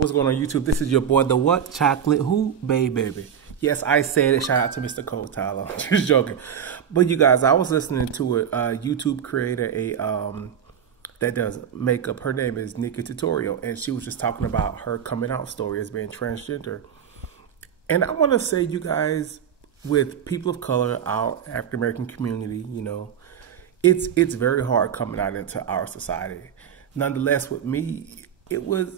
What's going on YouTube? This is your boy, the what? Chocolate who? Baby. Yes, I said it. Shout out to Mr. Cole Tyler. Just joking. But you guys, I was listening to a YouTube creator, that does makeup. Her name is NikkieTutorials, and she was just talking about her coming out story as being transgender. And I want to say, you guys, with people of color, our African American community, you know, it's very hard coming out into our society. Nonetheless, with me, it was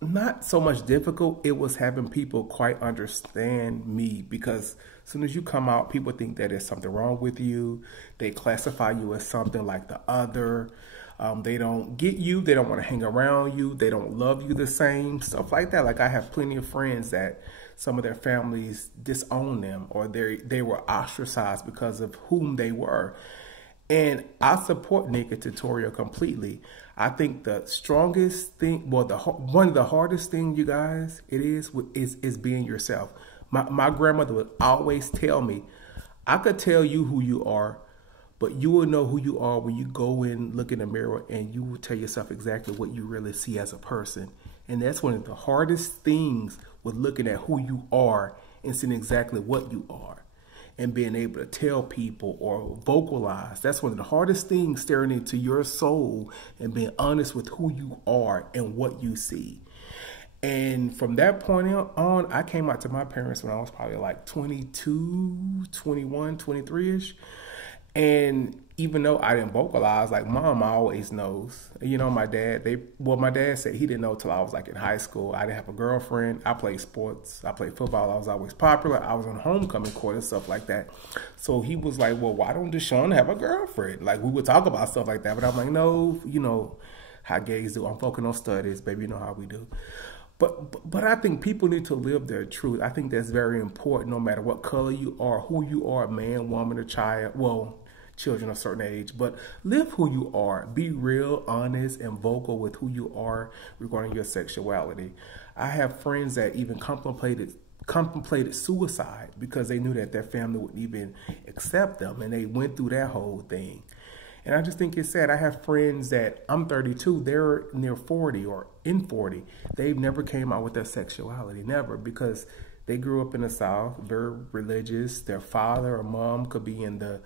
not so much difficult. It was having people quite understand me, because as soon as you come out, people think that there's something wrong with you. They classify you as something like the other. They don't get you. They don't want to hang around you. They don't love you the same, stuff like that. Like, I have plenty of friends that some of their families disown them, or they were ostracized because of whom they were. And I support NikkieTutorials completely. I think the strongest thing, well, one of the hardest things, you guys, is being yourself. My grandmother would always tell me, I could tell you who you are, but you will know who you are when you go in, look in the mirror, and you will tell yourself exactly what you really see as a person. And that's one of the hardest things with looking at who you are and seeing exactly what you are, and being able to tell people or vocalize. That's one of the hardest things, staring into your soul and being honest with who you are and what you see. And from that point on, I came out to my parents when I was probably like 22, 21, 23-ish. And even though I didn't vocalize, like Mom always knows. You know, my dad said he didn't know till I was like in high school. I didn't have a girlfriend. I played sports. I played football. I was always popular. I was on homecoming court and stuff like that. So he was like, well, why don't Deshaun have a girlfriend? Like, we would talk about stuff like that. But I'm like, no, you know how gays do. I'm focusing on studies, baby. You know how we do. But I think people need to live their truth. I think that's very important, no matter what color you are, who you are, man, woman, or child. Well, children of a certain age, but live who you are. Be real, honest, and vocal with who you are regarding your sexuality. I have friends that even contemplated suicide because they knew that their family wouldn't even accept them, and they went through that whole thing. And I just think it's sad. I have friends that, I'm 32, they're near 40 or in 40. They've never came out with their sexuality, never, because they grew up in the South, very religious. Their father or mom could be in the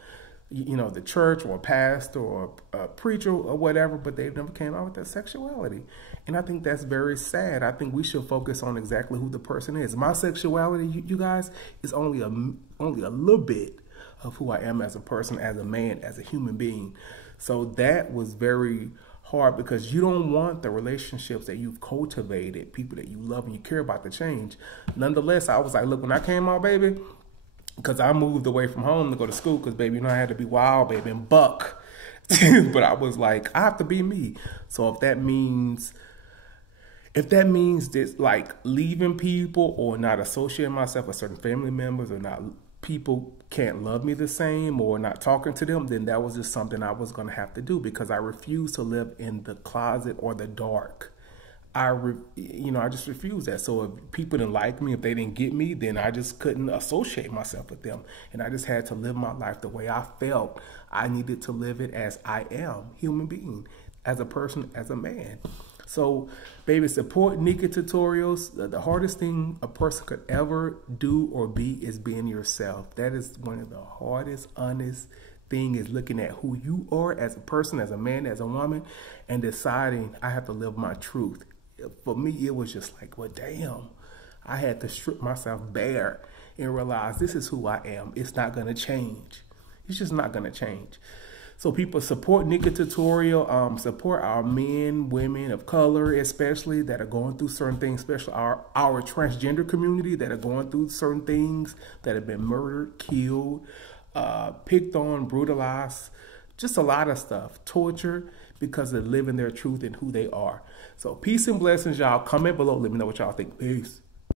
church, or a pastor or a preacher or whatever, but they've never came out with their sexuality. And I think that's very sad. I think we should focus on exactly who the person is. My sexuality, you guys, is only a little bit of who I am as a person, as a man, as a human being. So that was very hard, because you don't want the relationships that you've cultivated, people that you love and you care about, to change. Nonetheless, I was like, look, when I came out, baby, because I moved away from home to go to school, because, baby, you know, I had to be wild, baby, and buck. But I was like, I have to be me. So if that means just like leaving people, or not associating myself with certain family members, or not, people can't love me the same, or not talking to them, then that was just something I was going to have to do, because I refuse to live in the closet or the dark. I just refuse that. So if people didn't like me, if they didn't get me, then I just couldn't associate myself with them. And I just had to live my life the way I felt I needed to live it, as I am, human being, as a person, as a man. So, baby, support NikkieTutorials. The hardest thing a person could ever do or be is being yourself. That is one of the hardest, honest thing, is looking at who you are as a person, as a man, as a woman, and deciding I have to live my truth. For me, it was just like, well, damn, I had to strip myself bare and realize this is who I am. It's not going to change. It's just not going to change. So people, support NikkieTutorials, support our men, women of color, especially, that are going through certain things, especially our transgender community that are going through certain things, that have been murdered, killed, picked on, brutalized, just a lot of stuff, tortured, because they're living their truth and who they are. So peace and blessings, y'all. Comment below. Let me know what y'all think. Peace.